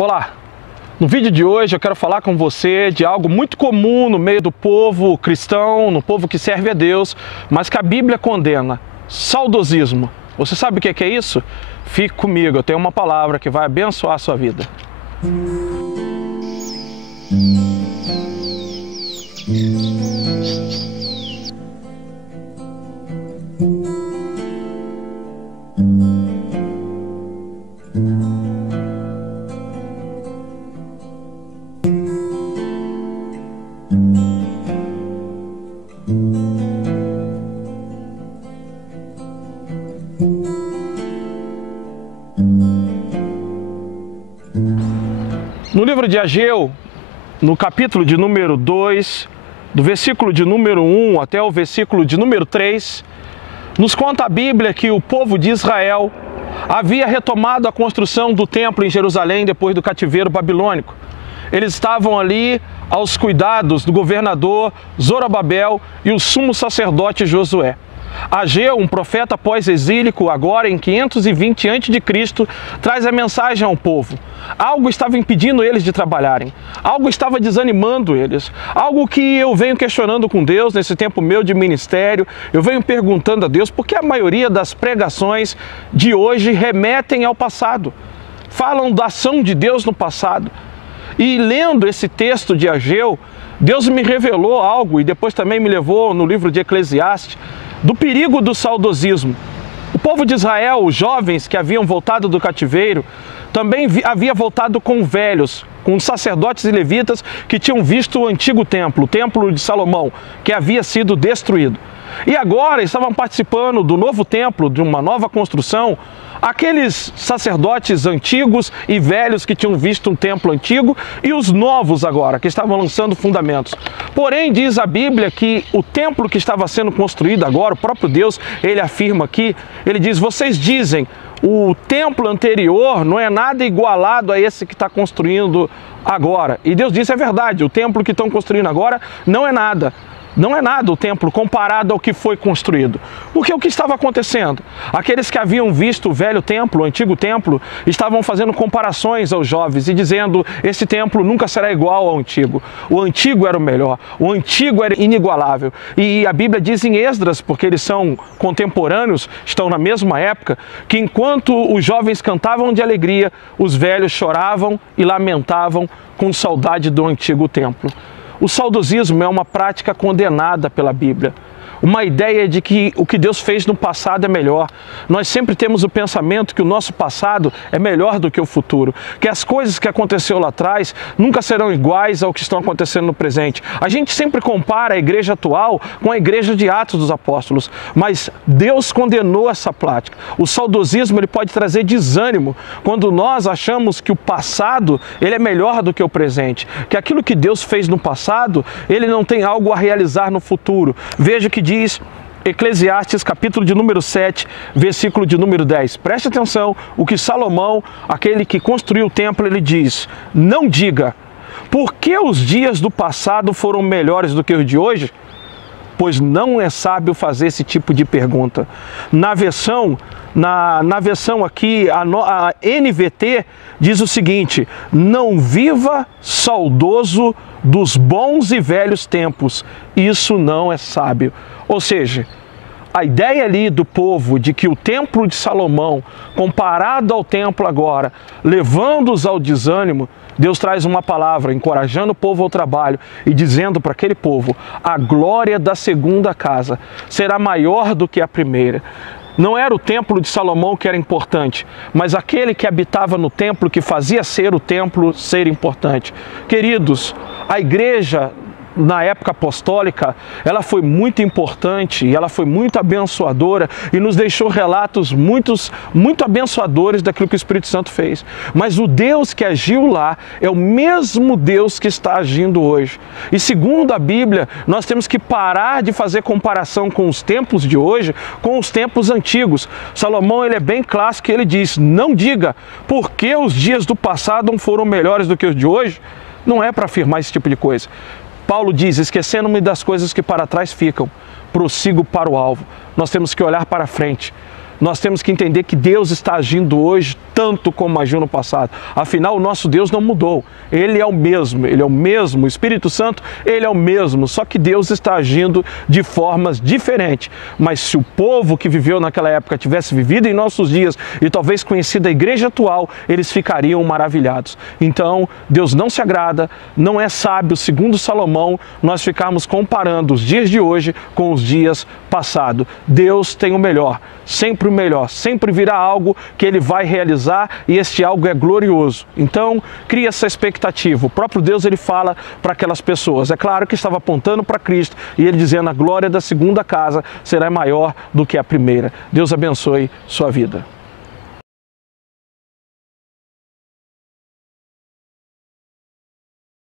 Olá! No vídeo de hoje eu quero falar com você de algo muito comum no meio do povo cristão, no povo que serve a Deus, mas que a Bíblia condena: saudosismo. Você sabe o que é isso? Fique comigo, eu tenho uma palavra que vai abençoar a sua vida. No livro de Ageu, no capítulo de número 2, do versículo de número 1 até o versículo de número 3, nos conta a Bíblia que o povo de Israel havia retomado a construção do templo em Jerusalém depois do cativeiro babilônico. Eles estavam ali aos cuidados do governador Zorobabel e o sumo sacerdote Josué. Ageu, um profeta pós-exílico, agora em 520 a.C., traz a mensagem ao povo. Algo estava impedindo eles de trabalharem, algo estava desanimando eles, algo que eu venho questionando com Deus nesse tempo meu de ministério. Eu venho perguntando a Deus por que a maioria das pregações de hoje remetem ao passado, falam da ação de Deus no passado. E lendo esse texto de Ageu, Deus me revelou algo e depois também me levou no livro de Eclesiastes, do perigo do saudosismo. O povo de Israel, os jovens que haviam voltado do cativeiro, também havia voltado com velhos, com sacerdotes e levitas que tinham visto o antigo templo, o templo de Salomão, que havia sido destruído. E agora estavam participando do novo templo, de uma nova construção, aqueles sacerdotes antigos e velhos que tinham visto um templo antigo e os novos agora, que estavam lançando fundamentos. Porém, diz a Bíblia que o templo que estava sendo construído agora, o próprio Deus, ele afirma aqui, ele diz: vocês dizem, o templo anterior não é nada igualado a esse que está construindo agora. E Deus disse: é verdade, o templo que estão construindo agora não é nada. Não é nada o templo comparado ao que foi construído. Porque o que estava acontecendo? Aqueles que haviam visto o velho templo, o antigo templo, estavam fazendo comparações aos jovens e dizendo: esse templo nunca será igual ao antigo. O antigo era o melhor, o antigo era inigualável. E a Bíblia diz em Esdras, porque eles são contemporâneos, estão na mesma época, que enquanto os jovens cantavam de alegria, os velhos choravam e lamentavam com saudade do antigo templo. O saudosismo é uma prática condenada pela Bíblia. Uma ideia de que o que Deus fez no passado é melhor. Nós sempre temos o pensamento que o nosso passado é melhor do que o futuro, que as coisas que aconteceram lá atrás nunca serão iguais ao que estão acontecendo no presente. A gente sempre compara a igreja atual com a igreja de Atos dos Apóstolos, mas Deus condenou essa prática. O saudosismo ele pode trazer desânimo quando nós achamos que o passado ele é melhor do que o presente, que aquilo que Deus fez no passado, ele não tem algo a realizar no futuro. Veja que diz Eclesiastes, capítulo de número 7, versículo de número 10. Preste atenção, o que Salomão, aquele que construiu o templo, ele diz: não diga, por que os dias do passado foram melhores do que os de hoje? Pois não é sábio fazer esse tipo de pergunta. Na versão aqui, a NVT diz o seguinte: não viva saudoso dos bons e velhos tempos, isso não é sábio. Ou seja, a ideia ali do povo de que o templo de Salomão, comparado ao templo agora, levando-os ao desânimo, Deus traz uma palavra, encorajando o povo ao trabalho e dizendo para aquele povo: a glória da segunda casa será maior do que a primeira. Não era o templo de Salomão que era importante, mas aquele que habitava no templo, que fazia ser o templo ser importante. Queridos, a igreja na época apostólica, ela foi muito importante e ela foi muito abençoadora e nos deixou relatos muito abençoadores daquilo que o Espírito Santo fez. Mas o Deus que agiu lá é o mesmo Deus que está agindo hoje. E segundo a Bíblia, nós temos que parar de fazer comparação com os tempos de hoje com os tempos antigos. Salomão, ele é bem clássico, ele diz: não diga, por que os dias do passado não foram melhores do que os de hoje? Não é para afirmar esse tipo de coisa. Paulo diz: esquecendo-me das coisas que para trás ficam, prossigo para o alvo. Nós temos que olhar para frente. nós temos que entender que Deus está agindo hoje tanto como agiu no passado. Afinal, o nosso Deus não mudou. Ele é o mesmo, o Espírito Santo, ele é o mesmo, só que Deus está agindo de formas diferentes. Mas se o povo que viveu naquela época tivesse vivido em nossos dias e talvez conhecido a igreja atual, eles ficariam maravilhados. Então, Deus não se agrada, não é sábio, segundo Salomão, nós ficarmos comparando os dias de hoje com os dias passados. Deus tem o melhor, sempre virá algo que Ele vai realizar e este algo é glorioso. Então, cria essa expectativa. O próprio Deus, Ele fala para aquelas pessoas. É claro que estava apontando para Cristo e Ele dizendo: a glória da segunda casa será maior do que a primeira. Deus abençoe sua vida.